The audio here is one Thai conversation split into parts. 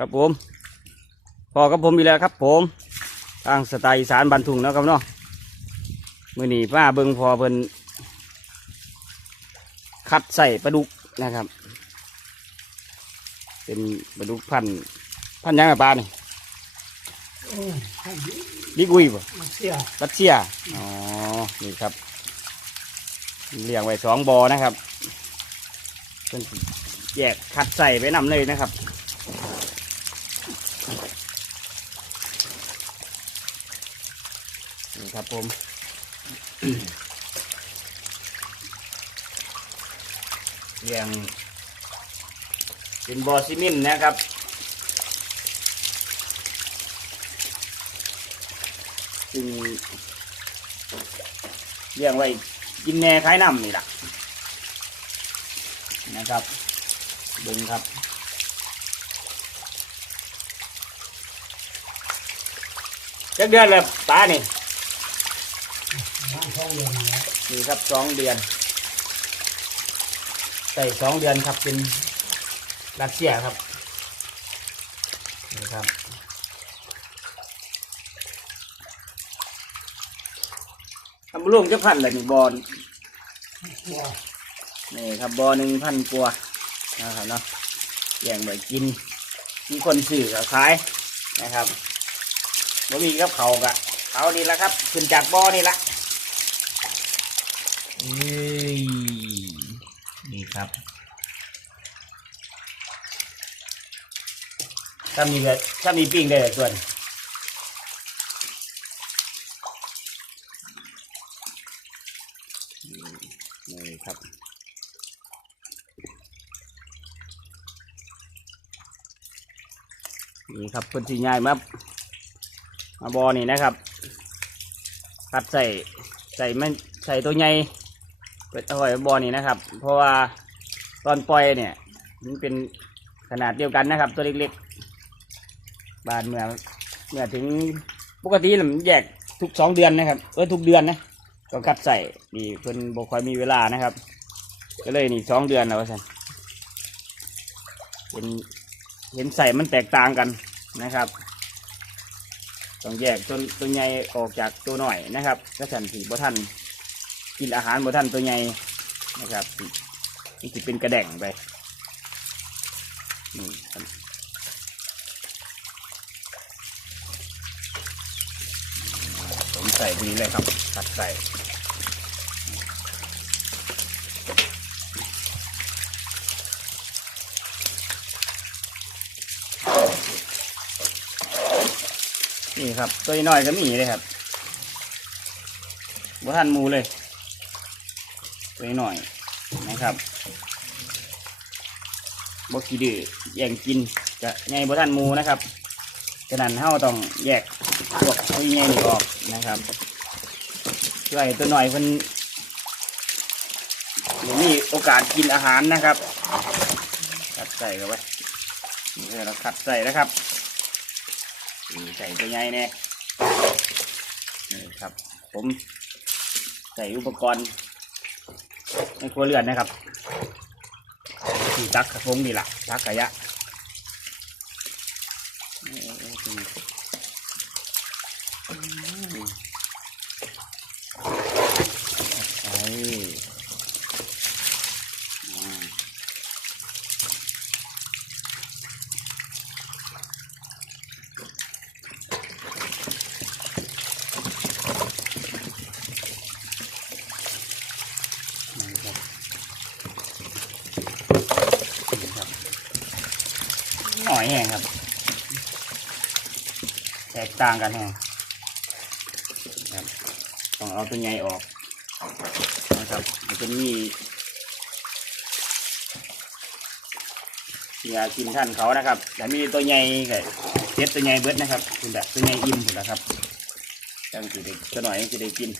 ครับผมพอกับผมอีกแล้วครับ ผมทางสไตล์อีสานบันทุงเนาะครับเนาะมือนีป้าเบิงพอเพิ่นคัดใส่ปลาดุกนะครับ เป็นปลาดุกพันธุ์พันธุ์หยังไงปลานี่โอ้ยให้ดีดิกุยป่ะมาเสียรัสเซียอ๋อนี่ครับเลี้ยงไว้สองบอนะครับเพิ่นสิแยกคัดใส่ไปนำเลยนะครับ ครับผมเรียงเป็นบอซิมินนะครับซึ่งเลี้ยงไว้กินแหน่คล้ายน้ำนี่แหละนะครับดึงครับจักเดือนแล้วตานี่ บ้านท้องเรือนแล้วนี่ครับสองเดือนใส่สองเดือนครับเป็นรัสเซียครับนี่ครับทำลูกจะพันเลยนี่บอลนี่ครับบอลหนึ่งพันกว่านะครับเนาะแย่งไปกิน มีคนซื้อกับขายนะครับบ่มีกับเขากะ เอาดีละครับ ขึ้นจากบอนี่ละเอ้ยนี่ครับถ้ามีก็ถ้ามีปิ้งได้เลยส่วนนี่ครับนี่ครับเพิ่นสีใหญ่มามาบอนี่นะครับ ตัดใส่ใส่ไมันใส่ตัวใหญ่เปิดเอาไว้บอนี่นะครับ เพราะว่าตอนปล่อยเนี่ย มันเป็นขนาดเดียวกันนะครับ ตัวเล็กๆ บานเมื่อเมื่อถึงปกติแล้วมันแยกทุกสองเดือนนะครับเออทุกเดือนนะก็คัดใส่นี่เพิ่นบอกคอยมีเวลานะครับ ก็เลยนี่สองเดือนแล้วท่านเป็นเห็นใส่มันแตกต่างกันนะครับ ต้องแยกตัวตัวใหญ่ออกจากตัวหน่อยนะครับก็สันสีบ่ท่านกินอาหารบ่ท่านตัวใหญ่นะครับสินี่สิเป็นกระแด่งไปนี่ครับผมใส่ดีเลยครับตัดใส่ นี่ครับ ตัวน้อยก็มีเลยครับบ่ทันมูเลย ตัวน้อยนะครับบ่ขี้ดื้อแย่งกินจะไงบ่ทันมูนะครับฉะนั้นเฮาต้องแยกพวกตัวใหญ่นี่ออกนะครับช่วยตัวน้อยเพิ่นเดี๋ยวนี้โอกาสกินอาหารนะครับ คัดใส่เข้าไปนี่เราคัดใส่นะครับ ใส่ตัวใหญ่แน่นี่ครับ ผมใส่อุปกรณ์ในครัวเรือนนะครับที่ตักกระทงนี่แหละตักกระยะนี่อืมใส่อ่า นี่ครับนี่ครับ หอยแห้งครับ แตกต่างกันแห้งครับต้องเอาตัวใหญ่ออกนะครับมันจะมียากินท่านเขานะครับแต่มีตัวใหญ่กับเจ็ดตัวใหญ่เบิดนะครับ คุณแบบตัวใหญ่อิ่มคุณนะครับจังสิได้ตัวหน่อยจะได้กิน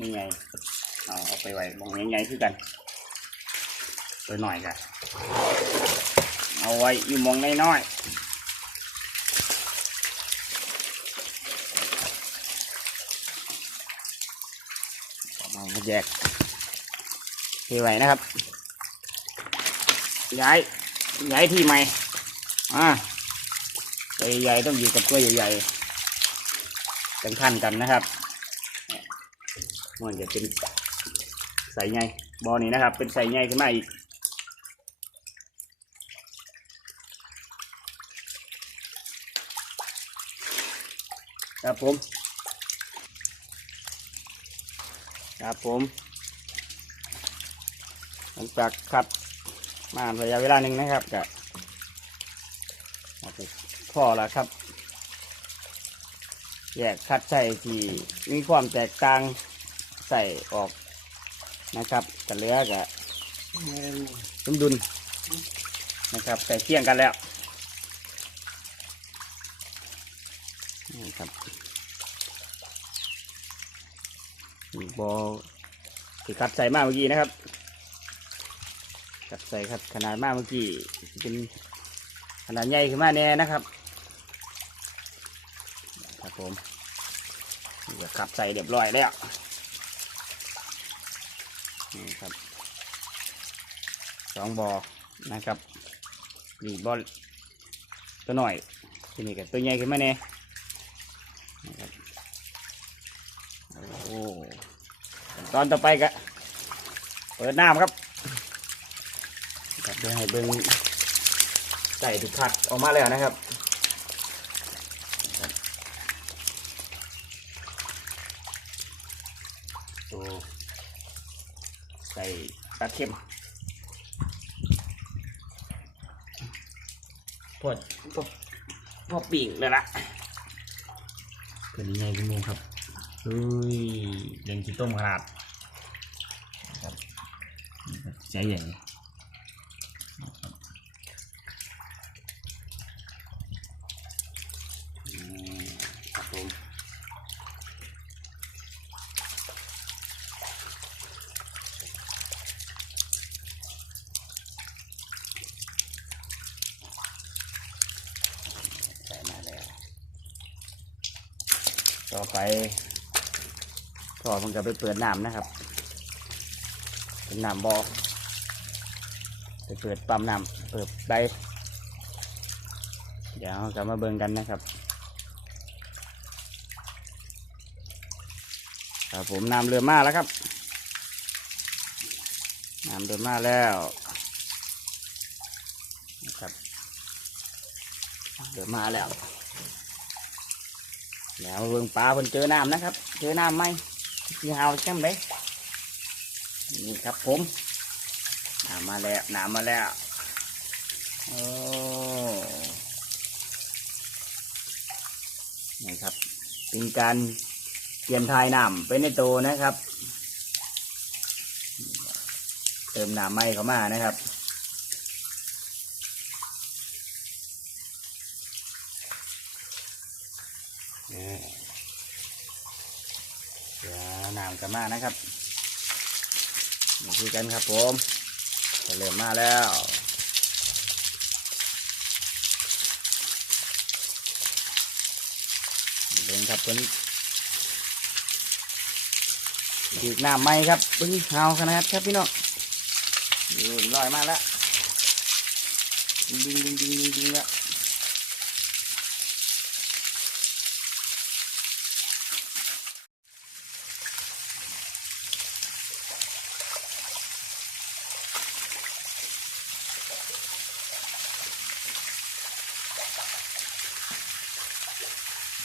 นี่ไงเอาเอาไปไว้มองใหญ่ๆคือกันตัวหน่อยกันเอาไว้อยู่มองน้อยเอามาแยกเทไว้นะครับ ย้ายย้ายที่ใหม่อ่าตัวใหญ่ต้องอยู่กับตัวใหญ่ๆเป็นขั้นกันนะครับ มันจะเป็นใส่ใหญ่บอนี่นะครับ เป็นใส่ใหญ่ขึ้นมาอีกครับผม ครับผม หลังจากขัดมาระยะเวลาหนึ่งนะครับก็เอาไปพ่อแล้วครับ แยกคัดใส่ที่มีความแตกต่าง ใส่ออกนะครับกันเหลือกับแม่นสมดุลนะครับใส่เคี่ยงกันแล้วนี่ครับบอที่คัดใส่มากเมื่อกี้นะครับกัดใส่ครับขนาดมากเมื่อกี้เป็นขนาดใหญ่ขึ้นมาแน่นะครับครับผมนี่ก็ขับใส่เรียบร้อยแล้ว นี่ครับสองบอนะครับนี่บอลตัวหน่อยที่นี่กับตัวใหญ่ขึ้นมาแน่นะครับโอ้ตอนต่อไปก็เปิดน้ำครับครับเดี๋ยวให้เบิ้งใส่ถูกคัดออกมาแล้วนะครับตัวใส่ ปลาเค็มพอดพอพอปีกเลยละเป็นยังไงคุณมูครับเฮ้ยเลี้ยงขี้ต้มขนาดครับนี่ครับใจใหญ่ อืมครับผมใส่มาแล้ว ต่อ ไปพ่อมันก็ไปเปิดน้ำนะครับ เป็นน้ำบอ่อไปเปิดปั๊มน้ำเปิดไดเดี๋ยวเราจะมาเบิ่งกันนะครับ ครับผมน้ำเรือมาแล้วครับน้ำเรือมาแล้วนะครับเรือมาแล้ว แล้วเบิ่งปลาเพิ่นเจอน้ำนะครับ เจอน้ำไหมที่หาวจังไดนี่ครับผมน้ำมาแล้วน้ำมาแล้วโอ้นี่ครับ เป็นการเตรียมทายน้ำไปในโตนะครับ เติมน้ำไหมเข้ามานะครับ นี่เดี๋ยว น้ำกันมานะครับมาคุยกันครับผมจะเริ่มมาแล้วเดินครับเพิ่นดีดน้ำไหมครับเพิ่งเฮาขนาดครับพี่น้องลอยมาแล้วดิงดิงดิงดิงดิงดิงแล้ว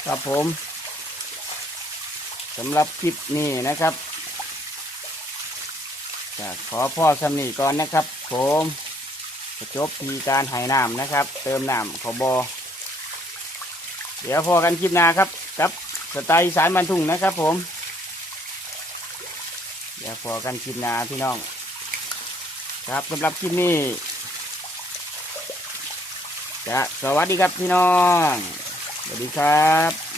ครับผมสำหรับคลิปนี้นะครับจะขอพ่อสำนีก่อนนะครับ ผมจะจบทีการไหน้ำนะครับ เติมน้ำขอบอเดี๋ยวพอกันคลิปหน้าครับกับสไตล์สารบันทุ่งนะครับ ผม เดี๋ยวพอกันคลิปหน้าพี่น้อง ครับสำหรับคลิปนี้จะสวัสดีครับพี่น้อง สวัสดีครับ